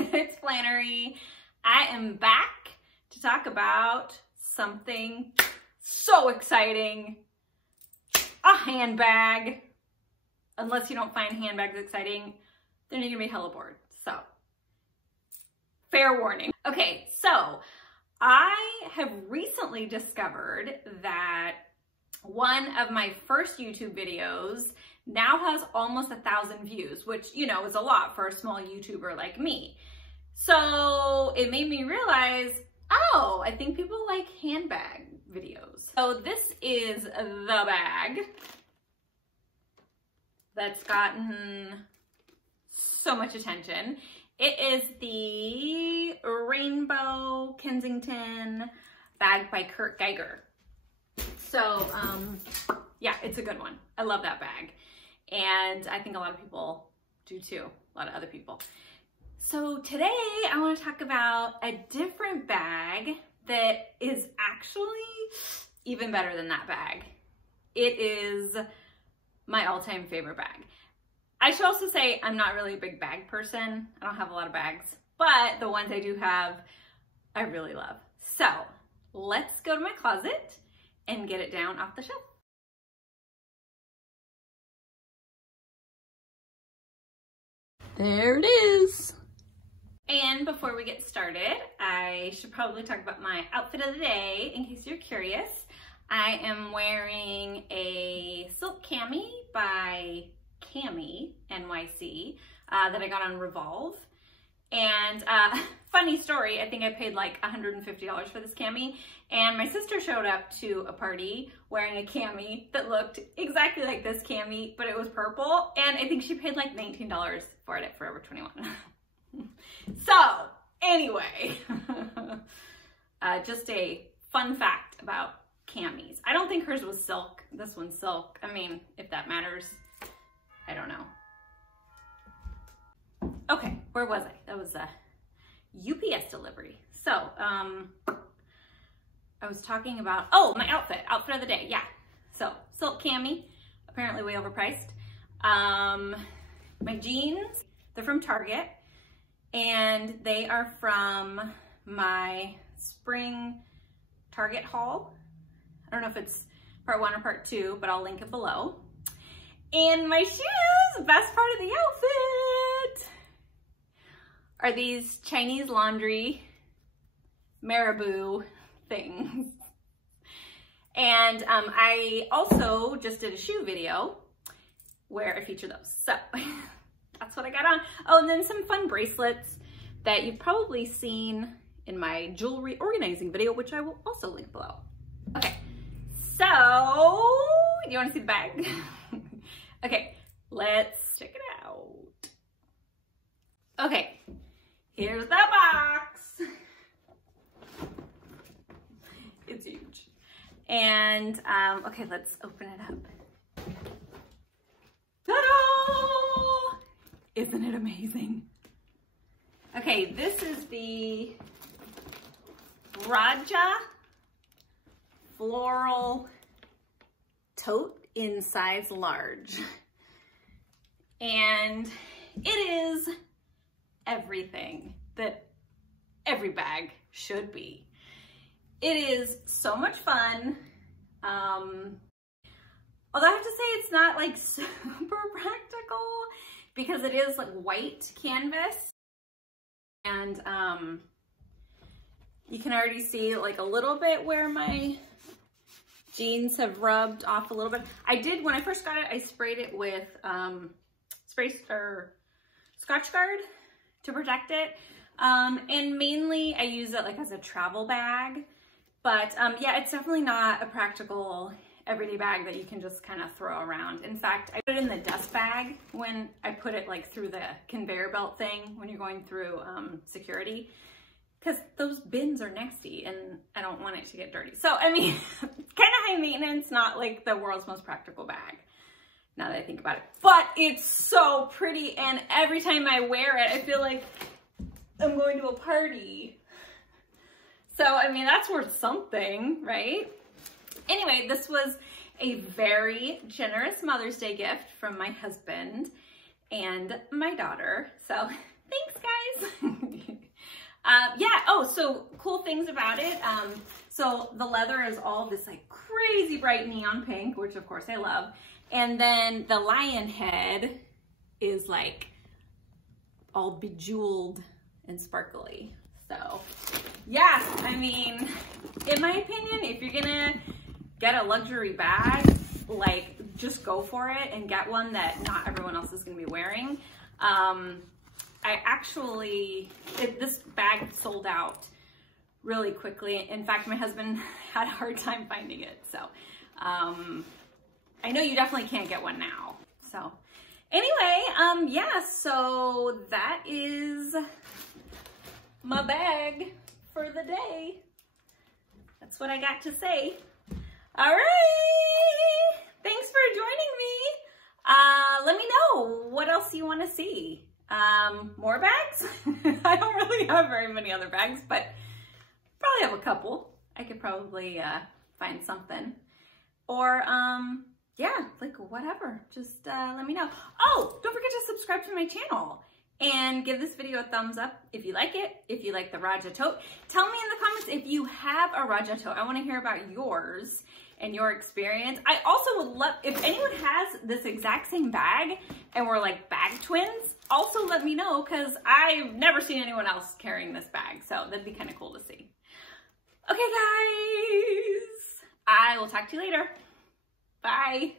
It's Flannery. I am back to talk about something so exciting, a handbag. Unless you don't find handbags exciting, then you're gonna be hella bored. So, fair warning. Okay, so I have recently discovered that one of my first YouTube videos now has almost 1,000 views, which, you know, is a lot for a small YouTuber like me. So it made me realize, oh, I think people like handbag videos. So this is the bag that's gotten so much attention. It is the Rainbow Kensington bag by GEIGER. So, yeah, it's a good one. I love that bag. And I think a lot of people do too, a lot of other people. So today I want to talk about a different bag that is actually even better than that bag. It is my all-time favorite bag. I should also say I'm not really a big bag person. I don't have a lot of bags, but the ones I do have, I really love. So let's go to my closet and get it down off the shelf. There it is. And before we get started, I should probably talk about my outfit of the day in case you're curious. I am wearing a silk cami by Cami, NYC, that I got on Revolve. And funny story, I think I paid like $150 for this cami, and my sister showed up to a party wearing a cami that looked exactly like this cami, but it was purple, and I think she paid like $19 for it at Forever 21. So anyway, just a fun fact about camis. I don't think hers was silk. This one's silk. I mean, if that matters, I don't know. Okay, where was I? That was a UPS delivery. So, I was talking about, oh, my outfit of the day, yeah. So, silk cami, apparently way overpriced. My jeans, they're from Target, and they are from my spring Target haul. I don't know if it's part 1 or part 2, but I'll link it below. And my shoes, best part of the outfit, are these Chinese laundry Marabou things. And I also just did a shoe video where I feature those. So that's what I got on. Oh, and then some fun bracelets that you've probably seen in my jewelry organizing video, which I will also link below. Okay, so you want to see the bag? Okay, let's check it out. Okay, here's the box. It's huge. And, okay, let's open it up. Ta-da! Isn't it amazing? Okay, this is the Rajah Floral Tote in size large. And it is everything that every bag should be. It is so much fun. Although I have to say it's not like super practical because it is like white canvas. And you can already see like a little bit where my jeans have rubbed off a little bit. I did, when I first got it, I sprayed it with Scotch Guard to protect it. And mainly I use it like as a travel bag. But yeah, it's definitely not a practical everyday bag that you can just kind of throw around. In fact, I put it in the dust bag when I put it like through the conveyor belt thing when you're going through security. Because those bins are nasty and I don't want it to get dirty. So, I mean, it's kind of high maintenance, not like the world's most practical bag, now that I think about it. But it's so pretty, and every time I wear it, I feel like I'm going to a party. So, I mean, that's worth something, right? Anyway, this was a very generous Mother's Day gift from my husband and my daughter. So, thanks, guys. Yeah, oh, so cool things about it. So the leather is all this like crazy bright neon pink, which of course I love. And then the lion head is like all bejeweled and sparkly. So yeah, I mean, in my opinion, if you're gonna get a luxury bag, like just go for it and get one that not everyone else is gonna be wearing. This bag sold out really quickly. In fact, my husband had a hard time finding it. So I know you definitely can't get one now. So anyway, yeah, so that is my bag for the day. That's what I got to say. All right, thanks for joining me. Let me know what else you want to see. More bags? I don't really have very many other bags, but probably have a couple. I could probably find something. Or yeah, like whatever. Just let me know. Oh, don't forget to subscribe to my channel and give this video a thumbs up if you like it, if you like the Rajah tote. Tell me in the comments if you have a Rajah tote. I want to hear about yours and your experience. I also would love, if anyone has this exact same bag and we're like bag twins, also let me know, because I've never seen anyone else carrying this bag. So that'd be kind of cool to see. Okay, guys, I will talk to you later. Bye.